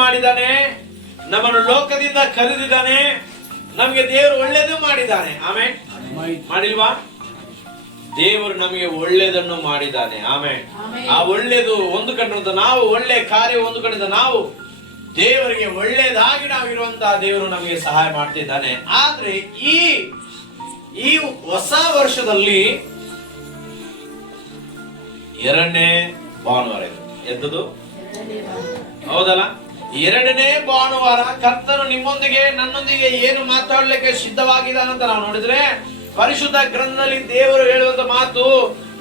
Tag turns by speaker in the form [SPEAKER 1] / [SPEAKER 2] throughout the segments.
[SPEAKER 1] ಮಾಡಿದ್ದಾನೆ ನಮ್ಮನ್ನು ಲೋಕದಿಂದ ಕರೆದಿದ್ದಾನೆ ನಮಗೆ ದೇವರು ಒಳ್ಳೇದು ಮಾಡಿದ್ದಾನೆ. ಆಮೇಲೆ ಮಾಡಿಲ್ವಾ? ದೇವರು ನಮಗೆ ಒಳ್ಳೇದನ್ನು ಮಾಡಿದ್ದಾನೆ. ಆಮೇಲೆ ಆ ಒಳ್ಳೇದು ಒಂದು ಕಣ್ಣಿಂದ ನಾವು ಒಳ್ಳೆ ಕಾರ್ಯ ಒಂದು ಕಣ್ಣಿಂದ ನಾವು ದೇವರಿಗೆ ಒಳ್ಳೇದಾಗಿ ನಾವು ಇರುವಂತಹ ದೇವರು ನಮಗೆ ಸಹಾಯ ಮಾಡ್ತಿದ್ದಾನೆ. ಆದ್ರೆ ಈ ಈ ಹೊಸ ವರ್ಷದಲ್ಲಿ ಎರಡನೇ ಭಾನುವಾರ ಇದು. ಎದ್ದದು ಹೌದಲ್ಲ? ಎರಡನೇ ಭಾನುವಾರ ಕರ್ತನು ನಿಮ್ಮೊಂದಿಗೆ ನನ್ನೊಂದಿಗೆ ಏನು ಮಾತಾಡ್ಲಿಕ್ಕೆ ಅಂತ ನಾವು ನೋಡಿದ್ರೆ, ಪರಿಶುದ್ಧ ಗ್ರಂಥದಲ್ಲಿ ದೇವರು ಹೇಳುವಂತ ಮಾತು,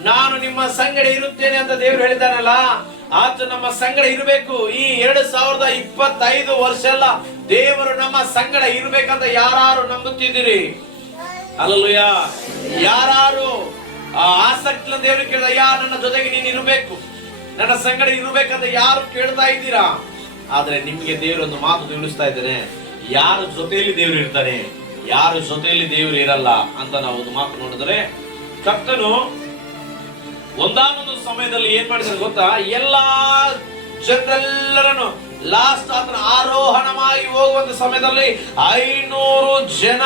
[SPEAKER 1] ನಾನು ನಿಮ್ಮ ಸಂಗಡ ಇರುತ್ತೇನೆ ಅಂತ ದೇವರು ಹೇಳಿದಾನಲ್ಲ ಆತ ನಮ್ಮ ಸಂಗಡ ಇರಬೇಕು. ಈ ಎರಡು ಸಾವಿರದ ಇಪ್ಪತ್ತೈದು ವರ್ಷ ಎಲ್ಲ ದೇವರು ನಮ್ಮ ಸಂಗಡ ಇರಬೇಕಂತ ಯಾರು ನಂಬುತ್ತಿದ್ದೀರಿ? ಅಲ್ಲಲ್ಲಯ್ಯ ಯಾರು ಆಸಕ್ತಿನ ದೇವರು ಕೇಳಿದ ಯಾರು ನನ್ನ ಜೊತೆಗೆ ನೀನು ಇರಬೇಕು. ನನ್ನ ಸಂಗಡ ಇರಬೇಕಂತ ಯಾರು ಕೇಳ್ತಾ ಇದ್ದೀರಾ? ಆದ್ರೆ ನಿಮಗೆ ದೇವರು ಒಂದು ಮಾತು ತಿಳಿಸ್ತಾ ಇದ್ದೇನೆ, ಯಾರ ಜೊತೆಯಲ್ಲಿ ದೇವರು ಇರ್ತಾನೆ, ಯಾರ ಜೊತೆಯಲ್ಲಿ ದೇವರು ಇರಲ್ಲ ಅಂತ ನಾವು ಒಂದು ಮಾತು ನೋಡಿದ್ರೆ, ಕರ್ತನು ಒಂದಾನೊಂದು ಸಮಯದಲ್ಲಿ ಏನ್ ಮಾಡಿದ್ರೆ ಗೊತ್ತಾ? ಎಲ್ಲಾ ಜನರೆಲ್ಲರನ್ನು ಲಾಸ್ಟ್ ಆತನ ಆರೋಹಣವಾಗಿ ಹೋಗುವಂತ ಸಮಯದಲ್ಲಿ ಐನೂರು ಜನ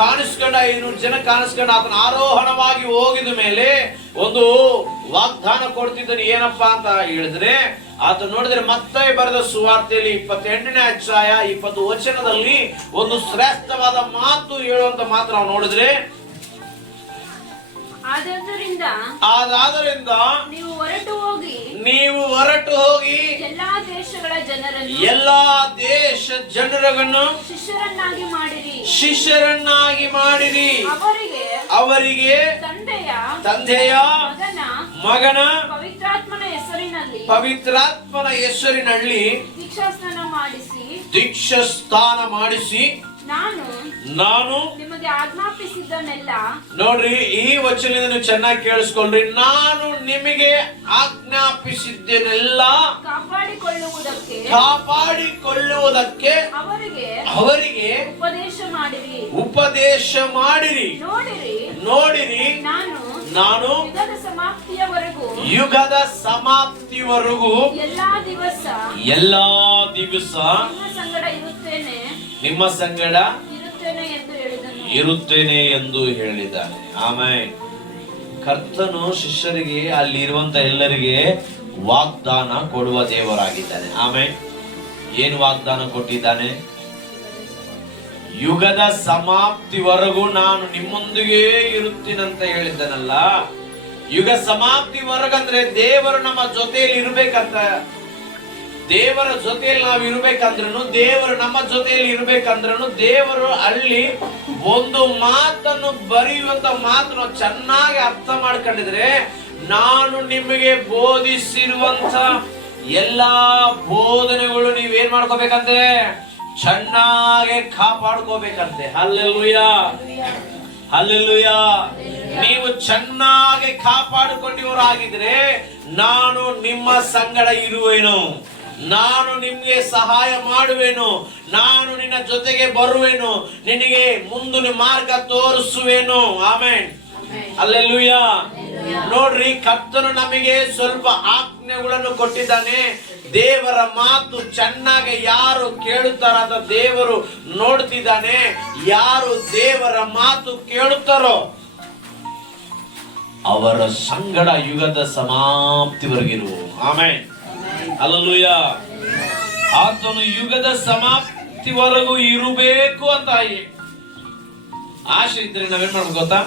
[SPEAKER 1] ಕಾಣಿಸ್ಕೊಂಡ, ಐನೂರು ಜನ ಕಾಣಿಸ್ಕೊಂಡ ಆತನ ಆರೋಹಣವಾಗಿ ಹೋಗಿದ ಮೇಲೆ ಒಂದು ವಾಗ್ದಾನ ಕೊಡ್ತಿದ್ದಾನೆ. ಏನಪ್ಪಾ ಅಂತ ಹೇಳಿದ್ರೆ ಆತ ನೋಡಿದ್ರೆ ಮತ್ತೆ ಬರೆದ ಸುವಾರ್ತೆಯಲ್ಲಿ ಇಪ್ಪತ್ತೆಂಟನೇ ಅಧ್ಯಾಯ ಇಪ್ಪತ್ತು ವಚನದಲ್ಲಿ ಒಂದು ಶ್ರೇಷ್ಠವಾದ ಮಾತು ಹೇಳುವಂತ ಮಾತ್ರ ನಾವು ನೋಡಿದ್ರೆ
[SPEAKER 2] ಆದ್ದರಿಂದ ನೀವು ಹೊರಟು ಹೋಗಿ
[SPEAKER 1] ನೀವು ಹೊರಟು ಹೋಗಿ
[SPEAKER 2] ಎಲ್ಲಾ ದೇಶಗಳ ಜನರನ್ನು
[SPEAKER 1] ಎಲ್ಲಾ ದೇಶ ಜನರನ್ನು
[SPEAKER 2] ಶಿಷ್ಯರನ್ನಾಗಿ ಮಾಡಿರಿ.
[SPEAKER 1] ಶಿಷ್ಯರನ್ನಾಗಿ ಮಾಡಿರಿ.
[SPEAKER 2] ಅವರಿಗೆ
[SPEAKER 1] ಅವರಿಗೆ
[SPEAKER 2] ತಂದೆಯ
[SPEAKER 1] ತಂದೆಯ
[SPEAKER 2] ಮಗನ
[SPEAKER 1] ಮಗನ
[SPEAKER 2] ಪವಿತ್ರಾತ್ಮನ ಹೆಸರಿನಲ್ಲಿ ದೀಕ್ಷಾಸ್ನಾನ ಮಾಡಿಸಿ.
[SPEAKER 1] ದೀಕ್ಷಾಸ್ಥಾನ ಮಾಡಿಸಿ
[SPEAKER 2] ನಾನು
[SPEAKER 1] ನಾನು
[SPEAKER 2] ನಿಮಗೆ ಆಜ್ಞಾಪಿಸಿದ್ದನ್ನೆಲ್ಲ
[SPEAKER 1] ನೋಡ್ರಿ ಈ ವಚನದಿಂದ ನೀವು ಚೆನ್ನಾಗಿ ಕೇಳಿಸ್ಕೊಳ್ರಿ. ನಾನು ನಿಮಗೆ ಆಜ್ಞಾಪಿಸಿದ್ದೇನೆಲ್ಲ
[SPEAKER 2] ಕಾಪಾಡಿಕೊಳ್ಳುವುದಕ್ಕೆ
[SPEAKER 1] ಕಾಪಾಡಿಕೊಳ್ಳುವುದಕ್ಕೆ
[SPEAKER 2] ಅವರಿಗೆ
[SPEAKER 1] ಅವರಿಗೆ
[SPEAKER 2] ಉಪದೇಶ ಮಾಡಿರಿ.
[SPEAKER 1] ಉಪದೇಶ ಮಾಡಿರಿ.
[SPEAKER 2] ನೋಡಿರಿ.
[SPEAKER 1] ನೋಡಿರಿ.
[SPEAKER 2] ನಾನು
[SPEAKER 1] ನಾನು
[SPEAKER 2] ಯುಗದ ಸಮಾಪ್ತಿಯವರೆಗೂ
[SPEAKER 1] ಯುಗದ ಸಮಾಪ್ತಿವರೆಗೂ
[SPEAKER 2] ಎಲ್ಲಾ ದಿವಸ
[SPEAKER 1] ಎಲ್ಲಾ ದಿವಸ
[SPEAKER 2] ನಿಮ್ಮ ಸಂಗಡ ಇರುತ್ತೇನೆ.
[SPEAKER 1] ನಿಮ್ಮ ಸಂಗಡ
[SPEAKER 2] ಇರುತ್ತೇನೆ ಎಂದು ಹೇಳಿದನು.
[SPEAKER 1] ಇರುತ್ತೇನೆ ಎಂದು ಹೇಳಿದ್ದಾನೆ. ಆಮೇಲೆ ಕರ್ತನು ಶಿಷ್ಯರಿಗೆ ಅಲ್ಲಿರುವಂತ ಎಲ್ಲರಿಗೆ ವಾಗ್ದಾನ ಕೊಡುವ ದೇವರಾಗಿದ್ದಾನೆ. ಆಮೇಲೆ ಏನು ವಾಗ್ದಾನ ಕೊಟ್ಟಿದ್ದಾನೆ? ಯುಗದ ಸಮಾಪ್ತಿವರೆಗೂ ನಾನು ನಿಮ್ಮೊಂದಿಗೆ ಇರುತ್ತೀನಂತ ಹೇಳಿದ್ದೇನಲ್ಲ ಯುಗ ಸಮಾಪ್ತಿವರೆಗಂದ್ರೆ ದೇವರು ನಮ್ಮ ಜೊತೆಯಲ್ಲಿ ಇರಬೇಕಂತ. ದೇವರ ಜೊತೆಯಲ್ಲಿ ನಾವು ಇರಬೇಕಂದ್ರೂ ದೇವರು ನಮ್ಮ ಜೊತೆಯಲ್ಲಿ ಇರಬೇಕಂದ್ರೂ ದೇವರು ಅಲ್ಲಿ ಒಂದು ಮಾತನ್ನು ಬರೆಯುವಂತ ಮಾತನ್ನು ಚೆನ್ನಾಗಿ ಅರ್ಥ ಮಾಡ್ಕೊಂಡಿದ್ರೆ ನಾನು ನಿಮಗೆ ಬೋಧಿಸಿರುವಂತ ಎಲ್ಲಾ ಬೋಧನೆಗಳು ನೀವೇನ್ ಮಾಡ್ಕೋಬೇಕಂತೆ ಚೆನ್ನಾಗಿ ಕಾಪಾಡ್ಕೋಬೇಕಂತೆ. ಅಲ್ಲೆಲ್ಲುಯ್ಯ ಅಲ್ಲೆಲ್ಲುಯ್ಯ ನೀವು ಚೆನ್ನಾಗಿ ಕಾಪಾಡಿಕೊಂಡಿವರಾಗಿದ್ರೆ ನಾನು ನಿಮ್ಮ ಸಂಗಡ ಇರುವೆನು. ನಾನು ನಿಮಗೆ ಸಹಾಯ ಮಾಡುವೆನು. ನಾನು ನಿನ್ನ ಜೊತೆಗೆ ಬರುವೆನು. ನಿನಗೆ ಮುಂದಿನ ಮಾರ್ಗ ತೋರಿಸುವೆನು. ಆಮೇನ್. ಅಲ್ಲೆಲ್ಲುಯ್ಯ ನೋಡ್ರಿ ಕರ್ತನು ನಮಗೆ ಸ್ವಲ್ಪ ಆಜ್ಞೆಗಳನ್ನು ಕೊಟ್ಟಿದ್ದಾನೆ. ದೇವರ ಮಾತು ಚೆನ್ನಾಗಿ ಯಾರು ಕೇಳುತ್ತಾರ ಅಂತ ದೇವರು ನೋಡ್ತಿದ್ದಾನೆ. ಯಾರು ದೇವರ ಮಾತು ಕೇಳುತ್ತಾರೋ ಅವರ ಸಂಗಡ ಯುಗದ ಸಮಾಪ್ತಿವರೆಗಿರು. ಆಮೇಲೆ ಅಲ್ಲೂಯ ಆತನು ಯುಗದ ಸಮಾಪ್ತಿವರೆಗೂ ಇರಬೇಕು ಅಂತ ಆಶೆ ಇದ್ರೆ ನಾವೇನ್ ಮಾಡ್ಬೇಕು ಗೊತ್ತಾ?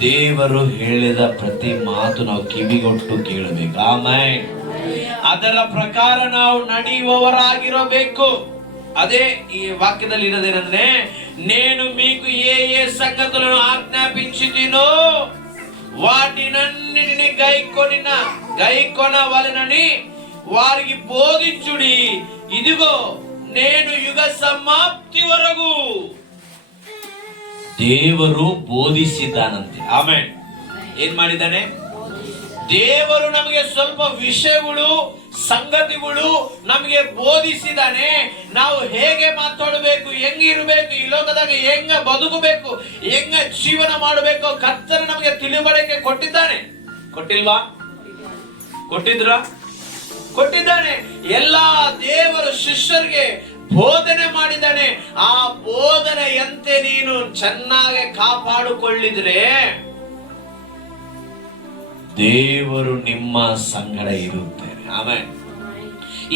[SPEAKER 1] ದೇವರು ಹೇಳಿದ ಪ್ರತಿ ಮಾತು ನಾವು ಕಿವಿಗೊಟ್ಟು ಕೇಳಬೇಕು. ಆಮೇಲೆ ಅದರ ಪ್ರಕಾರ ನಾವು ನಡೆಯುವವರಾಗಿರಬೇಕು ಅದೇ ಈ వాక్యతలు ఇనదేనంటే నేను మీకు ఏ ఏ సంగతులను ఆజ్ఞాపించినో వాటినన్నిటిని గైకొనిన గైకొనవలనని వారికి బోధించుడి ఇదిగో నేను యుగ సమాప్తి వరకు ದೇವರು ಬೋಧಿಸಿದ್ದಾನಂತೆ ಆಮೇಲೆ ಏನ್ ಮಾಡಿದ್ದಾನೆ ದೇವರು ನಮಗೆ ಸ್ವಲ್ಪ ವಿಷಯಗಳು, ಸಂಗತಿಗಳು ನಮಗೆ ಬೋಧಿಸಿದಾನೆ ನಾವು ಹೇಗೆ ಮಾತಾಡಬೇಕು, ಹೆಂಗಿರಬೇಕು, ಈ ಲೋಕದಾಗ ಹೆಂಗ ಬದುಕಬೇಕು, ಹೆಂಗ ಜೀವನ ಮಾಡಬೇಕು ಕರ್ತರು ನಮಗೆ ತಿಳಿವಳಿಕೆ ಕೊಟ್ಟಿದ್ದಾನೆ. ಕೊಟ್ಟಿಲ್ವಾ? ಕೊಟ್ಟಿದ್ರ? ಕೊಟ್ಟಿದ್ದಾನೆ. ಎಲ್ಲಾ ದೇವರ ಶಿಷ್ಯರಿಗೆ ಬೋಧನೆ ಮಾಡಿದ್ದಾನೆ. ಆ ಬೋಧನೆಯಂತೆ ನೀನು ಚೆನ್ನಾಗಿ ಕಾಪಾಡಿಕೊಳ್ಳಿದ್ರೆ ದೇವರು ನಿಮ್ಮ ಸಂಗಡ ಇರುತ್ತೇನೆ ಆಮೇಲೆ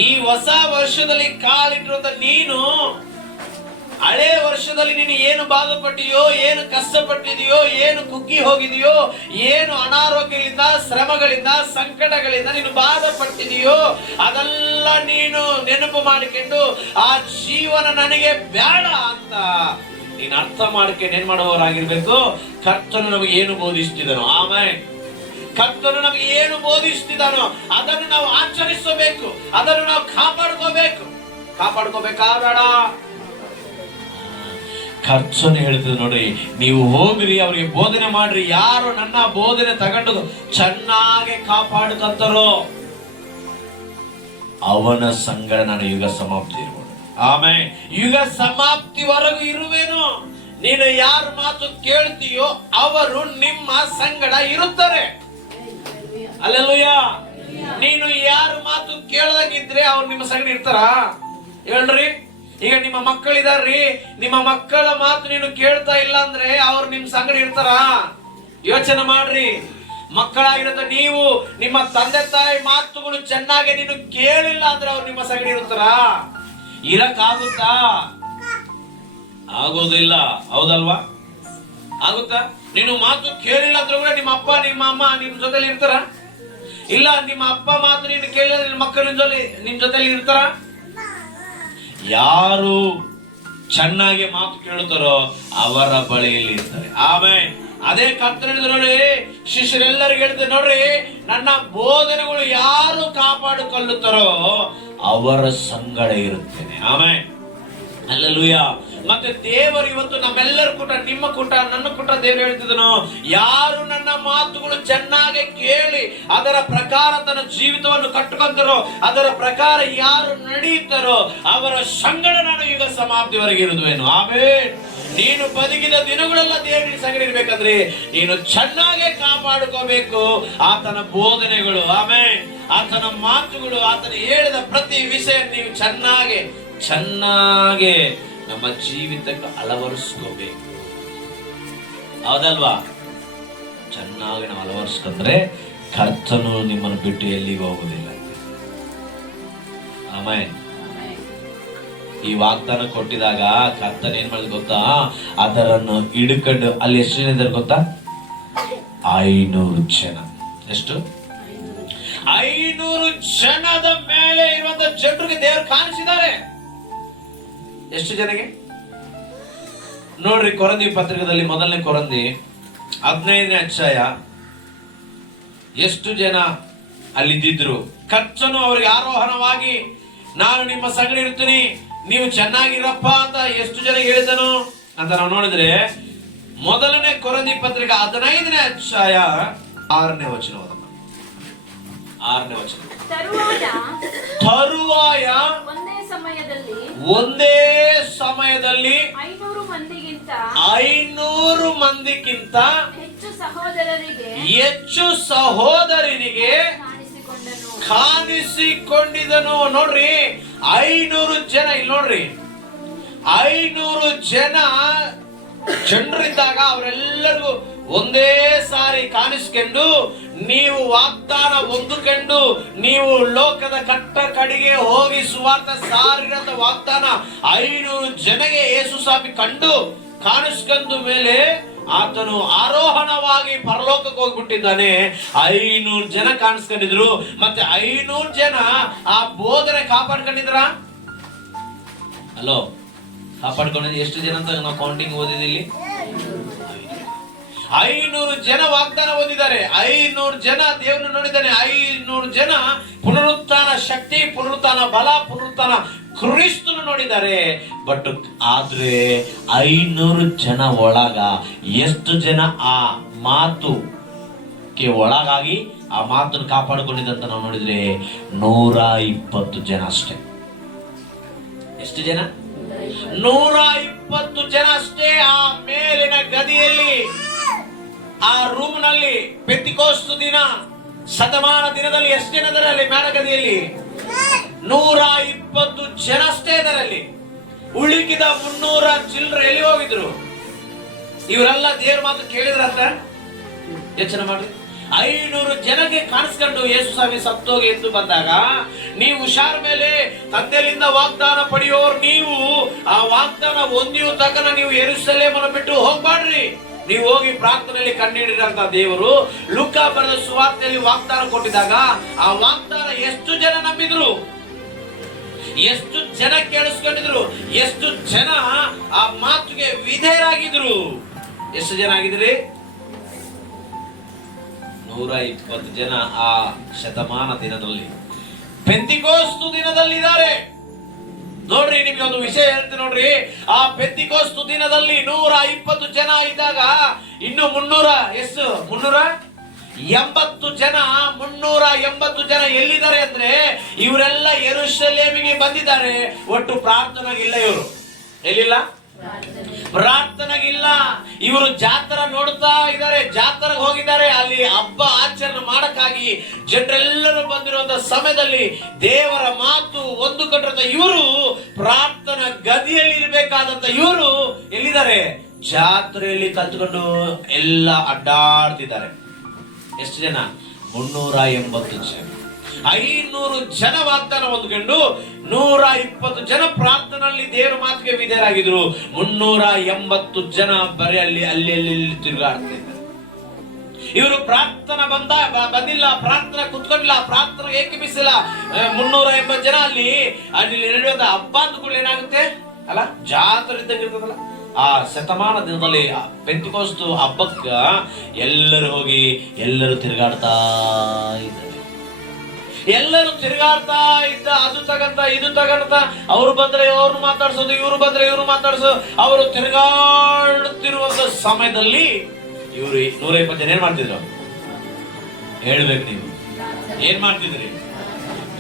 [SPEAKER 1] ಈ ಹೊಸ ವರ್ಷದಲ್ಲಿ ಕಾಲಿಟ್ಟಿರುವಂತ ನೀನು, ಹಳೆ ವರ್ಷದಲ್ಲಿ ನೀನು ಏನು ಬಾಧಪಟ್ಟಿದೆಯೋ, ಏನು ಕಷ್ಟಪಟ್ಟಿದೆಯೋ, ಏನು ಕುಗ್ಗಿ ಹೋಗಿದೆಯೋ, ಏನು ಅನಾರೋಗ್ಯದಿಂದ, ಶ್ರಮಗಳಿಂದ, ಸಂಕಟಗಳಿಂದ ನೀನು ಬಾಧಪಟ್ಟಿದೆಯೋ ಅದೆಲ್ಲ ನೀನು ನೆನಪು ಮಾಡಿಕೊಂಡು ಆ ಜೀವನ ನನಗೆ ಬೇಡ ಅಂತ ನೀನು ಅರ್ಥ ಮಾಡ್ಕೊಂಡು ಏನ್ ಮಾಡುವವರಾಗಿರ್ಬೇಕು? ಕರ್ತನು ನಮಗೆ ಏನು ಬೋಧಿಸ್ತಿದನು ಆಮೇಲೆ ಕರ್ತನು ನಮಗೆ ಏನು ಬೋಧಿಸ್ತಿದ್ದಾನೋ ಅದನ್ನು ನಾವು ಆಚರಿಸಬೇಕು, ಅದನ್ನು ನಾವು ಕಾಪಾಡ್ಕೋಬೇಕು. ಕಾಪಾಡ್ಕೋಬೇಕಾ ಬೇಡ? ಖರ್ಚನ್ನು ಹೇಳ್ತದೆ ನೋಡಿ, ನೀವು ಹೋಗ್ರಿ, ಅವ್ರಿಗೆ ಬೋಧನೆ ಮಾಡ್ರಿ. ಯಾರು ನನ್ನ ಬೋಧನೆ ತಗೊಂಡು ಚೆನ್ನಾಗಿ ಕಾಪಾಡ್ಕಂತಾರೋ, ಅವನ ಸಂಗಡ ನಾನು ಯುಗ ಸಮಾಪ್ತಿ ಇರ್ಬೋದು. ಆಮೇಲೆ ಯುಗ ಸಮಾಪ್ತಿವರೆಗೂ ಇರುವೇನು. ನೀನು ಯಾರ ಮಾತು ಕೇಳ್ತೀಯೋ ಅವರು ನಿಮ್ಮ ಸಂಗಡ ಇರುತ್ತಾರೆ. ಅಲ್ಲೆಲ್ಲೂಯ ನೀನು ಯಾರು ಮಾತು ಕೇಳದಾಗಿದ್ರೆ ಅವ್ರು ನಿಮ್ಮ ಸಗಣಿ ಇರ್ತಾರ? ಹೇಳ್ರಿ. ಈಗ ನಿಮ್ಮ ಮಕ್ಕಳಿದಾರ್ರಿ. ನಿಮ್ಮ ಮಕ್ಕಳ ಮಾತು ನೀನು ಕೇಳ್ತಾ ಇಲ್ಲ ಅಂದ್ರೆ ಅವ್ರು ನಿಮ್ ಸಂಗಡಿ ಇರ್ತಾರ? ಯೋಚನೆ ಮಾಡ್ರಿ. ಮಕ್ಕಳಾಗಿರೋದ ನೀವು. ನಿಮ್ಮ ತಂದೆ ತಾಯಿ ಮಾತುಗಳು ಚೆನ್ನಾಗಿ ನೀನು ಕೇಳಿಲ್ಲ ಅಂದ್ರೆ ಅವ್ರು ನಿಮ್ಮ ಸಂಗಡಿ ಇರ್ತಾರ? ಇರಕ್ಕಾಗುತ್ತಾ? ಆಗೋದಿಲ್ಲ. ಹೌದಲ್ವಾ? ಆಗುತ್ತಾ? ನೀನು ಮಾತು ಕೇಳಿಲ್ಲ ಅಂದ್ರೆ ಕೂಡ ನಿಮ್ಮ ಅಪ್ಪ, ನಿಮ್ಮ ಅಮ್ಮ ನಿಮ್ ಜೊತೆಲಿ ಇರ್ತಾರ? ಇಲ್ಲ, ನಿಮ್ಮ ಅಪ್ಪ ಮಾತು ನೀನು ಕೇಳಿದ್ರೆ ನಿನ್ನ ಮಕ್ಕಳು ನಿಮ್ ಜೊತೆ ನಿಮ್ ಜೊತೆಲಿ ಇರ್ತಾರ? ಯಾರು ಚೆನ್ನಾಗಿ ಮಾತು ಕೇಳುತ್ತಾರೋ ಅವರ ಬಳಿಯಲ್ಲಿ ಇರ್ತಾರೆ. ಆಮೇಲೆ ಅದೇ ಕರ್ತನ ಹೇಳಿದ್ರು ನೋಡಿ ಶಿಷ್ಯರೆಲ್ಲರಿಗೂ ಹೇಳ್ತಾರೆ, ನೋಡ್ರಿ, ನನ್ನ ಬೋಧನೆಗಳು ಯಾರು ಕಾಪಾಡಿಕೊಳ್ಳುತ್ತಾರೋ ಅವರ ಸಂಗಡ ಇರುತ್ತೇನೆ. ಆಮೇಲೆ ಅಲ್ಲೂಯ ಮತ್ತೆ ದೇವರು ಇವತ್ತು ನಮ್ಮೆಲ್ಲರ ಕೂಟ, ನಿಮ್ಮ ಕೂಟ, ನನ್ನ ಕೂಟ ದೇವರು ಹೇಳ್ತಿದನು ಯಾರು ನನ್ನ ಮಾತುಗಳು ಚೆನ್ನಾಗಿ ಕೇಳಿ, ಅದರ ಪ್ರಕಾರ ತನ್ನ ಜೀವಿತವನ್ನು ಕಟ್ಟುಕೊಂತಾರೋ ಅದರ ಪ್ರಕಾರ ಯಾರು ನಡೆಯುತ್ತಾರೋ ಅವರ ಸಂಗಡ ನಾನು ಯುಗ ಸಮಾಪ್ತಿವರೆಗೆ ಇರುದುವೇನು ಆಮೇಲೆ ನೀನು ಬದುಕಿದ ದಿನಗಳೆಲ್ಲ ದೇವರಿಗೆ ಸಂಗಡ ಇರ್ಬೇಕಂದ್ರೆ, ನೀನು ಚೆನ್ನಾಗೆ ಕಾಪಾಡ್ಕೋಬೇಕು. ಆತನ ಬೋಧನೆಗಳು ಆಮೇಲೆ ಆತನ ಮಾತುಗಳು, ಆತನ ಹೇಳಿದ ಪ್ರತಿ ವಿಷಯ ನೀವು ಚೆನ್ನಾಗೆ, ಚೆನ್ನಾಗಿ ನಮ್ಮ ಜೀವಿತಕ್ಕೆ ಅಳವಡಿಸ್ಕೋಬೇಕು. ಹೌದಲ್ವಾ? ಚೆನ್ನಾಗಿ ನಾವು ಅಳವಡಿಸ್ಕೊಂಡ್ರೆ ಕರ್ತನು ನಿಮ್ಮನ್ನು ಬಿಟ್ಟು ಎಲ್ಲಿಗೂ ಹೋಗುದಿಲ್ಲ ಆಮೇಲೆ ಈ ವಾಗ್ದಾನ ಕೊಟ್ಟಿದಾಗ ಕರ್ತನ ಏನ್ ಮಾಡಿದ್ ಗೊತ್ತಾ? ಅದರನ್ನು ಹಿಡ್ಕೊಂಡು ಅಲ್ಲಿ ಎಷ್ಟು ಜನ ಇದ್ದಾರೆ ಗೊತ್ತಾ? ಐನೂರು ಜನ. ಎಷ್ಟು? ಐನೂರು ಜನದ ಮೇಲೆ ಇರುವಂತ ಜನರಿಗೆ ದೇವರು ಕಾಣಿಸಿದ್ದಾರೆ. ಎಷ್ಟು ಜನಗೆ? ನೋಡ್ರಿ ಕೊರಂದಿ ಪತ್ರಿಕದಲ್ಲಿ ಮೊದಲನೇ ಕೊರಂದಿ ಹದಿನೈದನೇ ಅಧ್ಯಾಯ. ಎಷ್ಟು ಜನ ಅಲ್ಲಿದ್ದಿದ್ರು? ಕಚ್ಚನು ಅವರಿಗೆ ಆರೋಹಣವಾಗಿ ನಾನು ನಿಮ್ಮ ಸಂಗಡ ಇರ್ತೀನಿ ನೀವು ಚೆನ್ನಾಗಿರಪ್ಪ ಅಂತ ಎಷ್ಟು ಜನ ಹೇಳಿದನು ಅಂತ ನಾವು ನೋಡಿದ್ರೆ ಮೊದಲನೇ ಕೊರಂದಿ ಪತ್ರಿಕೆ ಹದಿನೈದನೇ ಅಧ್ಯಾಯ ಆರನೇ ವಚನ ಆರನೇ ವಚನ.
[SPEAKER 2] ತರುವಾಯ ಸಮಯದಲ್ಲಿ
[SPEAKER 1] ಒಂದೇ ಸಮಯದಲ್ಲಿ
[SPEAKER 2] ಐನೂರು ಮಂದಿಗಿಂತ
[SPEAKER 1] ಐನೂರು ಮಂದಿಗಿಂತ
[SPEAKER 2] ಹೆಚ್ಚು ಸಹೋದರರಿಗೆ
[SPEAKER 1] ಹೆಚ್ಚು ಸಹೋದರನಿಗೆ
[SPEAKER 2] ಕಾಣಿಸಿಕೊಂಡನು.
[SPEAKER 1] ಕಾಣಿಸಿಕೊಂಡಿದನು. ನೋಡ್ರಿ ಐನೂರು ಜನ ಇಲ್ಲಿ ನೋಡ್ರಿ. ಐನೂರು ಜನ ಜನರಿದ್ದಾಗ ಅವರೆಲ್ಲರಿಗೂ ಒಂದೇ ಸಾರಿ ಕಾಣಿಸ್ಕೊಂಡು ನೀವು ವಾಗ್ದಾನ ಹೊಂದಿಕೊಂಡು ನೀವು ಲೋಕದ ಕಟ್ಟ ಕಡೆಗೆ ಹೋಗಿ ಸುವಾರ್ಥ ಸಾರಿರಂತ ವಾಗ್ದಾನ ಐನೂರು ಜನಗೆ ಯೇಸು ಸ್ವಾಮಿ ಕಂಡು ಕಾಣಿಸ್ಕೊಂಡು ಮೇಲೆ ಆತನು ಆರೋಹಣವಾಗಿ ಪರಲೋಕಕ್ಕೆ ಹೋಗ್ಬಿಟ್ಟಿದ್ದಾನೆ. ಐನೂರು ಜನ ಕಾಣಿಸ್ಕೊಂಡಿದ್ರು. ಮತ್ತೆ ಐನೂರು ಜನ ಆ ಬೋಧನೆ ಕಾಪಾಡ್ಕೊಂಡಿದ್ರ? ಹಲೋ ಕಾಪಾಡ್ಕೊಂಡಿದ್ದು ಎಷ್ಟು ಜನ ಅಂತ ನಾವು ಕೌಂಟಿಂಗ್ ಓದಿದಿಲ್ಲಿ ಐನೂರು ಜನ ವಾಗ್ದಾನ ಹೊಂದಿದ್ದಾರೆ. ಐನೂರು ಜನ ದೇವರನ್ನು ನೋಡಿದ್ದಾನೆ. ಐನೂರು ಜನ ಪುನರುತ್ಥಾನ ಶಕ್ತಿ, ಪುನರುತ್ಥಾನ ಬಲ, ಪುನರುತ್ಥಾನ ಕ್ರಿಸ್ತನು ನೋಡಿದ್ದಾರೆ. ಬಟ್ ಆದ್ರೆ ಐನೂರು ಜನ ಒಳಗ ಎಷ್ಟು ಜನ ಆ ಮಾತು ಕೆ ಒಳಗಾಗಿ ಆ ಮಾತನ್ನು ಕಾಪಾಡಿಕೊಂಡಿದ್ದಂತ ನಾವು ನೋಡಿದ್ರೆ ನೂರ ಇಪ್ಪತ್ತು ಜನ ಅಷ್ಟೇ. ಎಷ್ಟು ಜನ? ನೂರ ಇಪ್ಪತ್ತು ಜನ ಅಷ್ಟೇ ಆ ಮೇಲಿನ ಗದಿಯಲ್ಲಿ. ಆ ರೂಮ್ನಲ್ಲಿ ಪೆತ್ತಿಕೋಸ್ತು ದಿನ, ಶತಮಾನ ದಿನದಲ್ಲಿ ಎಷ್ಟು ಜನ ಇದರಲ್ಲಿ ಅಲ್ಲಿ ಮೇಡ ಗದಿಯಲ್ಲಿ ನೂರ ಇಪ್ಪತ್ತು ಜನ ಅಷ್ಟೇ ಇದರಲ್ಲಿ. ಉಳಿಕಿದ ಮುನ್ನೂರ ಚಿಲ್ಲರೆ ಎಲ್ಲಿ ಹೋಗಿದ್ರು? ಇವರೆಲ್ಲ ದೇವ್ರ ಮಾತು ಕೇಳಿದ್ರಂತ? ಯೋಚನೆ ಮಾಡಿ ಐನೂರು ಜನಕ್ಕೆ ಕಾಣಿಸ್ಕೊಂಡು ಯೇಸು ಸ್ವಾಮಿ ಸತ್ತೋಗಿ ಎಂದು ಬಂದಾಗ, ನೀವು ಹುಷಾರ್ ಮೇಲೆ ತಂದೆಲಿಂದ ವಾಗ್ದಾನ ಪಡೆಯೋರು ನೀವು, ಆ ವಾಗ್ದಾನ ಹೊಂದಿಯೋ ತಕನ ನೀವು ಎರುಸಲೇಮನ ಬಿಟ್ಟು ಹೋಗ್ಬಾಡ್ರಿ ನೀವು ಹೋಗಿ ಪ್ರಾರ್ಥನೆಯಲ್ಲಿ ಕಂಡಿಡಿರಂತ ದೇವರು ಲುಕ್ಕ ಬರೆದ ಸುವಾರ್ತೆಯಲ್ಲಿ ವಾಗ್ದಾನ ಕೊಟ್ಟಿದಾಗ ಆ ವಾಗ್ದಾನ ಎಷ್ಟು ಜನ ನಂಬಿದ್ರು? ಎಷ್ಟು ಜನ ಕೇಳಿಸ್ಕೊಂಡಿದ್ರು? ಎಷ್ಟು ಜನ ಆ ಮಾತುಗೆ ವಿಧೇಯರಾಗಿದ್ರು? ಎಷ್ಟು ಜನ ಆಗಿದ್ರಿ? ನೂರ ಇಪ್ಪತ್ತು ಜನ ಆ ಶತಮಾನ ದಿನದಲ್ಲಿ. ಪೆಂತಿಗೋಸ್ತು ದಿನದಲ್ಲಿ ಇದ್ದಾರೆ ನೋಡ್ರಿ ನಿಮ್ಗೆ ಒಂದು ವಿಷಯ ಹೇಳ್ತೀನಿ ನೋಡ್ರಿ. ಆ ಪೆಂತಿಕೋಸ್ತು ದಿನದಲ್ಲಿ ನೂರ ಇಪ್ಪತ್ತು ಜನ ಇದ್ದಾಗ ಇನ್ನು ಮುನ್ನೂರ, ಎಷ್ಟು? ಮುನ್ನೂರ? ಎಂಬತ್ತು ಜನ, ಮುನ್ನೂರ ಎಂಬತ್ತು ಜನ ಎಲ್ಲಿದ್ದಾರೆ ಅಂದ್ರೆ ಇವರೆಲ್ಲ ಎರುಶಲೇಮಿಗೆ ಬಂದಿದ್ದಾರೆ. ಒಟ್ಟು ಪ್ರಾರ್ಥನೆಗಿಲ್ಲ ಇವರು. ಎಲ್ಲಿಲ್ಲ? ಪ್ರಾರ್ಥನೆಗಿಲ್ಲ. ಇವರು ಜಾತ್ರೆ ನೋಡ್ತಾ ಇದ್ದಾರೆ, ಜಾತ್ರೆಗೆ ಹೋಗಿದ್ದಾರೆ. ಅಲ್ಲಿ ಹಬ್ಬ ಆಚರಣೆ ಮಾಡಕ್ಕಾಗಿ ಜನರೆಲ್ಲರೂ ಬಂದಿರುವಂತ ಸಮಯದಲ್ಲಿ ದೇವರ ಮಾತು ಒಂದು ಕಟ್ಟಿರುವಂತ ಇವರು ಪ್ರಾರ್ಥನಾ ಗದಿಯಲ್ಲಿ ಇರಬೇಕಾದಂತ ಇವರು ಎಲ್ಲಿದ್ದಾರೆ? ಜಾತ್ರೆಯಲ್ಲಿ ಕಲ್ತ್ಕೊಂಡು ಎಲ್ಲ ಅಡ್ಡಾಡ್ತಿದ್ದಾರೆ. ಎಷ್ಟು ಜನ? ಮುನ್ನೂರ ಎಂಬತ್ತು ಜನ. ಐನೂರು ಜನ ವಾಗ್ದಾನ ಹೊಂದ್ಕೊಂಡು ನೂರ ಇಪ್ಪತ್ತು ಜನ ಪ್ರಾರ್ಥನೆಯಲ್ಲಿ ದೇವರ ಮಾತಿಗೆ ವಿಧೇಯರಾಗಿದ್ರು. ಮುನ್ನೂರ ಎಂಬತ್ತು ಜನ ಬರೀ ಅಲ್ಲಿ ಅಲ್ಲಿ ಅಲ್ಲಿ ತಿರುಗಾಡ್ತಾ ಇವರು ಪ್ರಾರ್ಥನಾ ಬಂದ ಬಂದಿಲ್ಲ, ಪ್ರಾರ್ಥನೆ ಕುತ್ಕೊಂಡಿಲ್ಲ ಪ್ರಾರ್ಥನೆ ಏಕೆ ಬಿಸಿಲ್ಲ? ಮುನ್ನೂರ ಎಂಬತ್ತು ಜನ ಅಲ್ಲಿ ಅಲ್ಲಿ ನಡೆಯುವಂತ ಹಬ್ಬ ಅಂದ್ಕೊಳ್ಳಿ ಏನಾಗುತ್ತೆ? ಅಲ್ಲ, ಜಾತ್ರೆ ಇದ್ದಂಗೆ ಇರ್ತದಲ್ಲ. ಆ ಶತಮಾನ ದಿನದಲ್ಲಿ ಪೆಂಟಿಕೋಸ್ತು ಹಬ್ಬಕ್ಕ ಎಲ್ಲರೂ ಹೋಗಿ, ಎಲ್ಲರೂ ತಿರುಗಾಡ್ತಾ ಇದ್ದಾರೆ. ಎಲ್ಲರೂ ತಿರುಗಾಡ್ತಾ ಇದ್ದ, ಅದು ತಗಂತ, ಇದು ತಗಂತ, ಅವ್ರು ಬಂದ್ರೆ ಅವ್ರು ಮಾತಾಡ್ಸೋದು, ಇವ್ರು ಬಂದ್ರೆ ಇವ್ರು ಮಾತಾಡ್ಸೋದು ಅವರು ತಿರುಗಾಡುತ್ತಿರುವಂತ ಸಮಯದಲ್ಲಿ ಇವರು ನೂರ ಇಪ್ಪತ್ತು ಜನ ಏನ್ ಮಾಡ್ತಿದ್ರು? ಹೇಳ್ಬೇಕು ನೀವು. ಏನ್ ಮಾಡ್ತಿದ್ರಿ?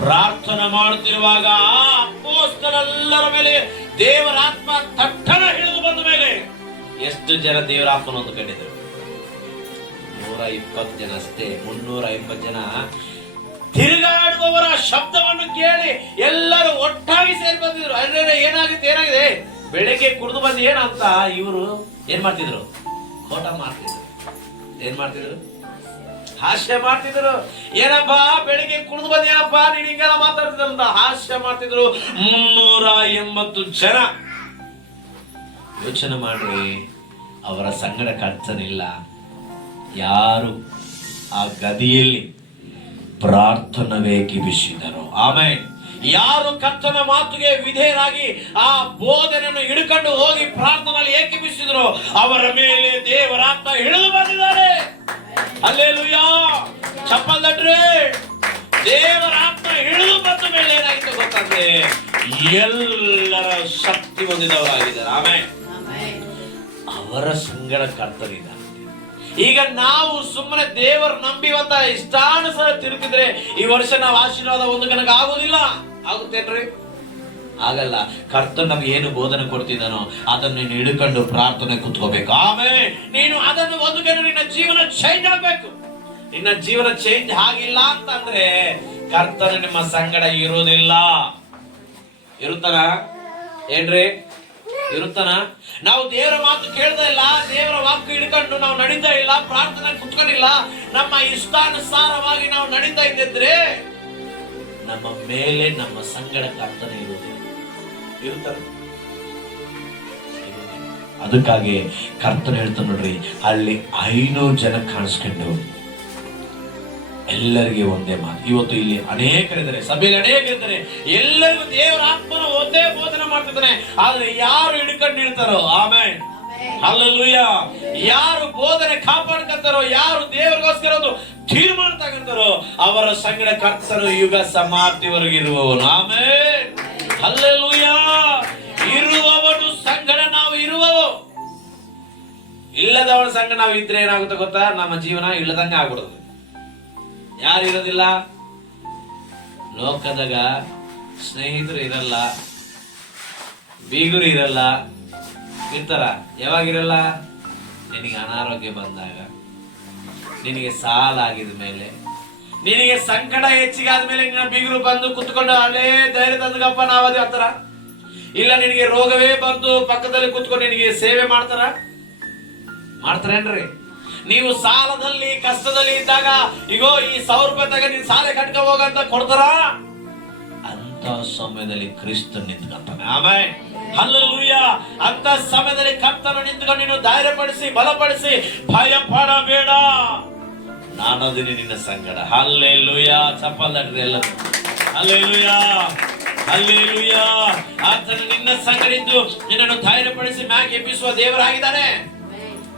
[SPEAKER 1] ಪ್ರಾರ್ಥನೆ ಮಾಡುತ್ತಿರುವಾಗ ಆ ಅಪ್ಪೋಸ್ತರೆಲ್ಲರ ಮೇಲೆ ದೇವರಾತ್ಮ ತಟ್ಟಣ ಹಿಡಿದು ಬಂದ ಮೇಲೆ ಎಷ್ಟು ಜನ ದೇವರ ಆತ್ಮನ ಕಂಡಿದ್ರು? ನೂರ ಇಪ್ಪತ್ತು ಜನ ಅಷ್ಟೇ, ಮುನ್ನೂರ ಇಪ್ಪತ್ತು ಜನ ತಿರುಗಾಡುವವರ ಶಬ್ದವನ್ನು ಕೇಳಿ ಎಲ್ಲರೂ ಒಟ್ಟಾಗಿ ಸೇರಿ ಬಂದಿದ್ರು. ಅರೆ ಏನಾಗಿತ್ತು ಏನಾಗಿದೆ ಬೆಳಗ್ಗೆ ಕುಡಿದು ಬಂದು ಏನಂತ ಇವರು ಏನ್ ಮಾಡ್ತಿದ್ರು? ಕೋಟ ಮಾಡ್ತಿದ್ರು. ಏನ್ ಮಾಡ್ತಿದ್ರು? ಹಾಸ್ಯ ಮಾಡ್ತಿದ್ರು. ಏನಪ್ಪ, ಬೆಳಿಗ್ಗೆ ಕುಡಿದು ಬಂದ ಏನಪ್ಪಾ, ನೀನು ಹಿಂಗೆಲ್ಲ ಮಾತಾಡ್ತಿದ್ರಂತ ಹಾಸ್ಯ ಮಾಡ್ತಿದ್ರು ಮುನ್ನೂರ ಎಂಬತ್ತು ಜನ. ಯೋಚನೆ ಮಾಡ್ರಿ, ಅವರ ಸಂಗಡ ಕರ್ತನಿಲ್ಲ ಯಾರು ಆ ಗದಿಯಲ್ಲಿ ಪ್ರಾರ್ಥನವೇ ಕಿಬಿಸಿದರು ಆಮೇಲೆ ಯಾರು ಕರ್ತನ ಮಾತುಗೆ ವಿಧೇಯರಾಗಿ ಆ ಬೋಧನೆಯನ್ನು ಹಿಡ್ಕೊಂಡು ಹೋಗಿ ಪ್ರಾರ್ಥನೆಯಲ್ಲಿ ಏಕೆ ಬಿಸಿದ್ರು ಅವರ ಮೇಲೆ ದೇವರಾತ್ಮ ಹಿಡಿದು ಬಂದಿದ್ದಾರೆ. ಅಲ್ಲೇಲುಯ್ಯ ಚಪ್ಪಲ್ ದಟ್ರಿ. ದೇವರಾತ್ಮ ಹಿಡಿದು ಬಂದ ಮೇಲೆ ಏನಾಗಿತ್ತು ಗೊತ್ತಂದ್ರೆ ಎಲ್ಲರ ಶಕ್ತಿ ಹೊಂದಿದವರಾಗಿದ್ದಾರೆ. ಆಮೇಲೆ ಅವರ ಸಂಗಡ ಕರ್ತನಿದ್ದಾರೆ. ಈಗ ನಾವು ಸುಮ್ಮನೆ ದೇವರ ನಂಬಿವಂತ ಇಷ್ಟಾನುಸಾರ ತಿರುಗಿದ್ರೆ ಈ ವರ್ಷ ನಾವು ಆಶೀರ್ವಾದ ಒಂದು ಕನಕ ಆಗೋದಿಲ್ಲ ಆಗುತ್ತೇನ್ರಿ? ಆಗಲ್ಲ. ಕರ್ತನ್ ನಮ್ಗೆ ಏನು ಬೋಧನೆ ಕೊಡ್ತಿದ್ದಾನೋ ಅದನ್ನು ನೀನು ಹಿಡ್ಕೊಂಡು ಪ್ರಾರ್ಥನೆ ಕುತ್ಕೋಬೇಕು. ಆಮೇಲೆ ನೀನು ಅದನ್ನು ಒಂದು ನಿನ್ನ ಜೀವನ ಚೇಂಜ್ ಆಗ್ಬೇಕು. ನಿನ್ನ ಜೀವನ ಚೇಂಜ್ ಆಗಿಲ್ಲ ಅಂತಂದ್ರೆ ಕರ್ತನ ನಿಮ್ಮ ಸಂಗಡ ಇರುವುದಿಲ್ಲ. ಇರುತ್ತಾನ? ಏನ್ರಿ? ಇರುತ್ತಾನ ನಾವು ದೇವರ ಮಾತು ಕೇಳ್ತಾ ಇಲ್ಲ, ದೇವರ ವಾಕ್ಯ ಹಿಡ್ಕೊಂಡು ನಾವು ನಡೀತಾ ಇಲ್ಲ ಪ್ರಾರ್ಥನೆ ಕುತ್ಕೊಂಡಿಲ್ಲ, ನಮ್ಮ ಇಷ್ಟಾನುಸಾರವಾಗಿ ನಾವು ನಡೀತಾ ಇದ್ದಿದ್ರೆ ನಮ್ಮ ಮೇಲೆ ನಮ್ಮ ಸಂಗಡ ಕರ್ತನೆ ಇರುವುದಿಲ್ಲ ಇರುತ್ತಾರೆ ಅದಕ್ಕಾಗಿ ಕರ್ತನ ಹೇಳ್ತಾನೆ ನೋಡ್ರಿ, ಅಲ್ಲಿ ಐನೂರು ಜನ ಕಾಣಿಸ್ಕೊಂಡು ಎಲ್ಲರಿಗೆ ಒಂದೇ ಮಾತು. ಇವತ್ತು ಇಲ್ಲಿ ಅನೇಕರಿದ್ದಾರೆ ಸಭೆಯಲ್ಲಿ ಅನೇಕರಿದ್ದಾರೆ ಎಲ್ಲರಿಗೂ ದೇವರ ಆತ್ಮನ ಒಂದೇ ಬೋಧನೆ ಮಾಡ್ತಿದ್ದಾನೆ ಆದ್ರೆ ಯಾರು ಹಿಡ್ಕೊಂಡು ಇಡ್ತಾರೋ ಆಮೇಲೆ ಅಲ್ಲಲ್ಲೂಯ್ಯ ಯಾರು ಬೋಧನೆ ಕಾಪಾಡ್ಕೊಂತಾರೋ ಯಾರು ದೇವರಿಗೋಸ್ಕರ ಒಂದು ತೀರ್ಮಾನ ತಗೊಂತಾರೋ ಅವರ ಸಂಗಡ ಕರ್ತರು ಯುಗ ಸಮಾಪ್ತಿವರೆಗೆ ಇರುವವನು. ಆಮೇಲೆ ಅಲ್ಲಲ್ಲೂಯ್ಯ ಇರುವವನು ಸಂಗಡ ನಾವು ಇರುವವು. ಇಲ್ಲದವನ ಸಂಘ ನಾವು ಇದ್ರೆ ಏನಾಗುತ್ತೆ ಗೊತ್ತಾ? ನಮ್ಮ ಜೀವನ ಇಲ್ಲದಂಗೆ ಆಗ್ಬಿಡುದು ಯಾರು ಇರೋದಿಲ್ಲ ಲೋಕದಾಗ ಸ್ನೇಹಿತರು ಇರಲ್ಲ, ಬೀಗರು ಇರಲ್ಲ, ಇರ್ತಾರ. ಯಾವಾಗಿರಲ್ಲ? ನಿನಗೆ ಅನಾರೋಗ್ಯ ಬಂದಾಗ, ನಿನಗೆ ಸಾಲ ಆಗಿದ ಮೇಲೆ, ನಿನಗೆ ಸಂಕಟ ಹೆಚ್ಚಿಗೆ ಆದ್ಮೇಲೆ ನಿನ್ನ ಬೀಗರು ಬಂದು ಕುತ್ಕೊಂಡು ಅಲ್ಲೇ ಧೈರ್ಯ ತಂದಗಪ್ಪ ನಾವು ಅದೇ ಆತರ ಇಲ್ಲ ನಿನಗೆ ರೋಗವೇ ಬಂದು ಪಕ್ಕದಲ್ಲಿ ಕುತ್ಕೊಂಡು ನಿನಗೆ ಸೇವೆ ಮಾಡ್ತಾರ? ಮಾಡ್ತಾರೇನ್ರಿ? ನೀವು ಸಾಲದಲ್ಲಿ, ಕಷ್ಟದಲ್ಲಿ ಇದ್ದಾಗ, ಇಗೋ, ಈ ಸಾವಿರ ರೂಪಾಯಿ ತಗ, ನೀನ್ ಸಾಲ ಕಟ್ಕ ಹೋಗಂತ ಕೊಡ್ತಾರ? ಅಂತ ಸಮಯದಲ್ಲಿ ಕ್ರಿಸ್ತ ನಿಂತ್ಕೊಂತಾನೆ ಆಮೇಲೆ ಹಲ್ಲೂಯ್ಯ ಅಂತ ಸಮಯದಲ್ಲಿ ಕರ್ತನ ನಿಂತ್ಕೊಂಡು ನೀನು ಧೈರ್ಯಪಡಿಸಿ, ಬಲಪಡಿಸಿ ಭಯ ಪಡಬೇಡ ನಾನದಿನಿ ನಿನ್ನ ಸಂಗಡ. ಅಲ್ಲೇ ಲೂಯ ಚಪ್ಪಲ್ ಎಲ್ಲ ಅಲ್ಲೇ ಲೂಯ ಅಲ್ಲೇ ಲೂಯ ಆತನ ನಿನ್ನ ಸಂಗಡ ಇದ್ದು ನಿನ್ನನ್ನು ಧೈರ್ಯಪಡಿಸಿ ಮ್ಯಾಗ ಎಬ್ಬಿಸುವ ದೇವರಾಗಿದ್ದಾನೆ.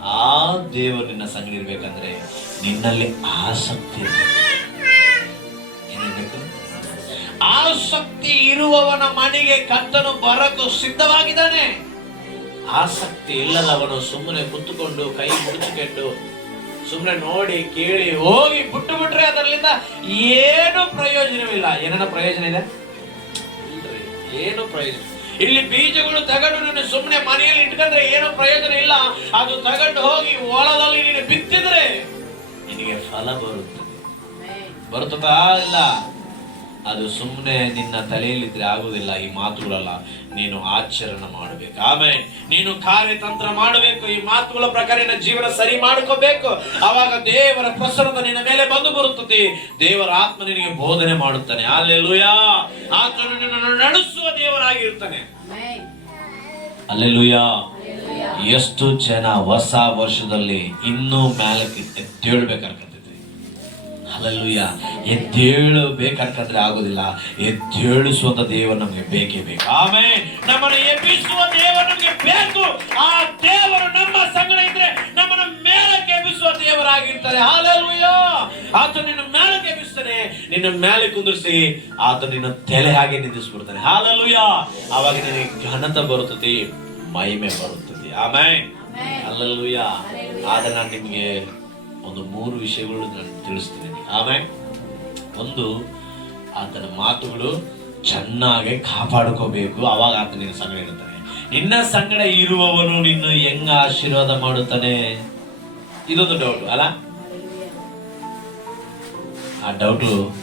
[SPEAKER 1] ಆ ದೇವರು ನಿನ್ನ ಸಂಗಡಿ ಇರಬೇಕಂದ್ರೆ ನಿನ್ನಲ್ಲಿ ಆಸಕ್ತಿ ಆಸಕ್ತಿ ಇರುವವನ ಮನೆಗೆ ಕತ್ತನು ಬರಕು ಸಿದ್ಧವಾಗಿದ್ದಾನೆ. ಆಸಕ್ತಿ ಇಲ್ಲದವನು ಸುಮ್ಮನೆ ಕುತ್ತುಕೊಂಡು ಕೈ ಮುಡಿಸಿಕೊಂಡು ಸುಮ್ಮನೆ ನೋಡಿ, ಕೇಳಿ, ಹೋಗಿ ಬಿಟ್ಟು ಬಿಟ್ರೆ ಅದರಲ್ಲಿಂದ ಏನು ಪ್ರಯೋಜನವಿಲ್ಲ. ಏನನ್ನ ಪ್ರಯೋಜನ ಇದೆ? ಏನು ಪ್ರಯೋಜನ ಇಲ್ಲಿ ಬೀಜಗಳು ತಗೊಂಡು ನೀನು ಸುಮ್ಮನೆ ಮನೆಯಲ್ಲಿ ಇಟ್ಕೊಂಡ್ರೆ ಏನೋ ಪ್ರಯೋಜನ ಇಲ್ಲ. ಅದು ತಗೊಂಡು ಹೋಗಿ ಹೊಲದಲ್ಲಿ ನೀನು ಬಿತ್ತಿದ್ರೆ ನಿನಗೆ ಫಲ ಬರುತ್ತೆ. ಬರುತ್ತದಾ ಇಲ್ಲ ಅದು ಸುಮ್ಮನೆ ನಿನ್ನ ತಲೆಯಲ್ಲಿದ್ರೆ ಆಗುವುದಿಲ್ಲ, ಈ ಮಾತುಗಳಲ್ಲ. ನೀನು ಆಚರಣೆ ಮಾಡಬೇಕು. ಆಮೇಲೆ ನೀನು ಕಾರ್ಯತಂತ್ರ ಮಾಡಬೇಕು. ಈ ಮಾತುಗಳ ಪ್ರಕಾರ ನಿನ್ನ ಜೀವನ ಸರಿ ಮಾಡ್ಕೋಬೇಕು. ಅವಾಗ ದೇವರ ಪ್ರಸನ್ನ ನಿನ್ನ ಮೇಲೆ ಬಂದು ಬರುತ್ತದೆ ದೇವರ ಆತ್ಮ ನಿನಗೆ ಬೋಧನೆ ಮಾಡುತ್ತಾನೆ. ಅಲ್ಲೆಲುಯಾ! ಆತನು ನಿನ್ನನ್ನು ನಡೆಸುವ ದೇವರಾಗಿರ್ತಾನೆ. ಅಲ್ಲೆಲುಯಾ! ಎಷ್ಟು ಜನ ಹೊಸ ವರ್ಷದಲ್ಲಿ ಇನ್ನೂ ಮೇಲಕ್ಕೆ ಎದ್ದೇಳ್ಬೇಕನ್ಕಂತಿದ್ವಿ ಎದ್ದೇಳು ಬೇಕಂತಂದ್ರೆ ಆಗೋದಿಲ್ಲ. ಎದ್ದೇಳಿಸುವಂತ ದೇವರು ನಮಗೆ ಬೇಕೇ ಬೇಕು. ಆಮೇಲೆ ನಮ್ಮನ್ನು ಎಬ್ಬಿಸುವ ದೇವರು ನಮಗೆ ಬೇಕು. ಆ ದೇವರು ನಮ್ಮ ಸಂಗಡ ಇದ್ರೆ ನಮ್ಮನ್ನು ಮೇಲಕ್ಕೆ ಎಬ್ಬಿಸುವ ದೇವರಾಗಿರ್ತಾರೆ. ಹಾಲೆಲೂಯ ಆತ ನಿನ್ನ ಮೇಲಕ್ಕೆ ಎಬ್ಬಿಸ್ತಾನೆ. ನಿನ್ನ ಮೇಲೆ ಕುಂದಿರಿಸಿ ಆತ ನಿನ್ನ ತಲೆ ಹಾಗೆ ನಿಂದಿಸ್ಬಿಡ್ತಾನೆ. ಹಾಲಲ್ಲೂಯ್ಯ ಅವಾಗ ನಿನಗೆ ಘನತ ಬರುತ್ತದೆ ಮಹಿಮೆ ಬರುತ್ತದೆ ಆಮೇಲೆ ಅಲ್ಲೂಯ್ಯ ಆಗ ನಾನು ನಿಮಗೆ ಒಂದು ಮೂರು ವಿಷಯಗಳು ನಾನು ತಿಳಿಸ್ತೀನಿ. ಆಮೇಲೆ ಒಂದು ಆತನ ಮಾತುಗಳು ಚೆನ್ನಾಗಿ ಕಾಪಾಡ್ಕೋಬೇಕು. ಅವಾಗ ಆತ ನಿನ್ನ ಸಂಗಡ ಇರುತ್ತಾನೆ. ನಿನ್ನ ಸಂಗಡ ಇರುವವನು ನಿನ್ನ ಹೆಂಗ ಆಶೀರ್ವಾದ ಮಾಡುತ್ತಾನೆ? ಇದೊಂದು ಡೌಟ್ ಅಲ್ಲ? ಆ ಡೌಟು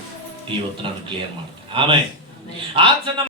[SPEAKER 1] ಇವತ್ತು ನಾನು ಕ್ಲಿಯರ್ ಮಾಡ್ತೇನೆ. ಆಮೇಲೆ ಆತನ